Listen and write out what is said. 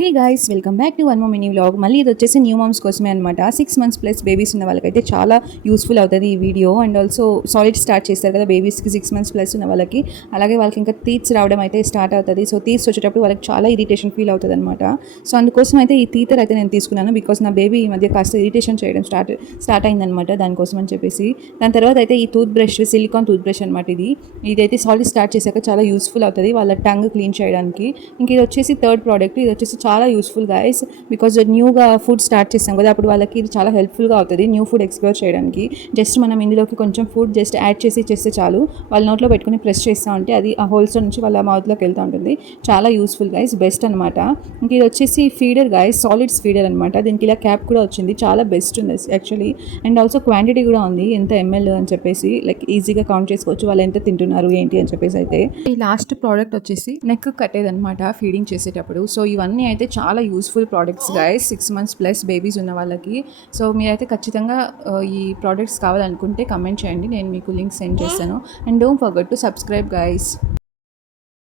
Hey guys, welcome back to one more mini vlog. మళ్ళీ ఇది వచ్చేసి న్యూ మామ్స్ కోసమే అనమాట. 6 months ప్లస్ బేబీస్ ఉన్న వాళ్ళకైతే చాలా యూస్ఫుల్ అవుతుంది ఈ video. And also solid start చేస్తారు కదా బేబీస్కి, 6 months ప్లస్ ఉన్న వాళ్ళకి. అలాగే వాళ్ళకి ఇంకా టీత్స్ రావడం అయితే స్టార్ట్ అవుతుంది. సో టీత్స్ వచ్చేటప్పుడు వాళ్ళకి చాలా ఇరిటేషన్ ఫీల్ అవుతుంది అనమాట. సో అందుకోసం అయితే ఈ టీతర్ అయితే నేను తీసుకున్నాను. బికాస్ నా బేబీ ఈ మధ్య కాస్త ఇరిటేషన్ చేయడం స్టార్ట్ అయిందనమాట. దానికోసం అని చెప్పేసి దాని తర్వాత అయితే ఈ tooth brush, silicon tooth brush అనమాట. ఇదైతే సాలిడ్ స్టార్ట్ చేశాక చాలా యూస్ఫుల్ అవుతుంది వాళ్ళ టంగ్ క్లీన్ చేయడానికి. ఇంక ఇది వచ్చేసి థర్డ్ ప్రోడక్ట్. ఇది వచ్చేసి చాలా యూస్ఫుల్ గైస్, బికాజ్ న్యూగా ఫుడ్ స్టార్ట్ చేస్తాం కదా, అప్పుడు వాళ్ళకి ఇది చాలా హెల్ప్ఫుల్గా అవుతుంది న్యూ ఫుడ్ ఎక్స్ప్లోర్ చేయడానికి. జస్ట్ మనం ఇందులోకి కొంచెం ఫుడ్ జస్ట్ యాడ్ చేస్తే చాలు, వాళ్ళ నోట్లో పెట్టుకుని ప్రెస్ చేస్తూ ఉంటే అది ఆ హోల్స్ నుంచి వాళ్ళ మౌత్లోకి వెళ్తూ ఉంటుంది. చాలా యూస్ఫుల్ గైస్, బెస్ట్ అనమాట. ఇంక ఇది వచ్చేసి ఫీడర్ గైస్, సాలిడ్స్ ఫీడర్ అనమాట. దీనికి ఇలా క్యాప్ కూడా వచ్చింది, చాలా బెస్ట్ ఉంది యాక్చువల్లీ. అండ్ ఆల్సో క్వాంటిటీ కూడా ఉంది, ఎంత ఎంఎల్ అని చెప్పేసి లైక్ ఈజీగా కౌంట్ చేసుకోవచ్చు వాళ్ళు ఎంత తింటున్నారు ఏంటి అని చెప్పేసి. అయితే ఈ లాస్ట్ ప్రోడక్ట్ వచ్చేసి నెక్ కట్టేదనమాట ఫీడింగ్ చేసేటప్పుడు. సో ఇవన్నీ అయితే చాలా useful products guys 6 months plus babies ఉన్న వాళ్ళకి. సో మీరైతే ఖచ్చితంగా ఈ ప్రోడక్ట్స్ కావాలనుకుంటే కమెంట్ చేయండి, నేను మీకు లింక్ సెండ్ చేస్తాను. And don't forget to subscribe guys.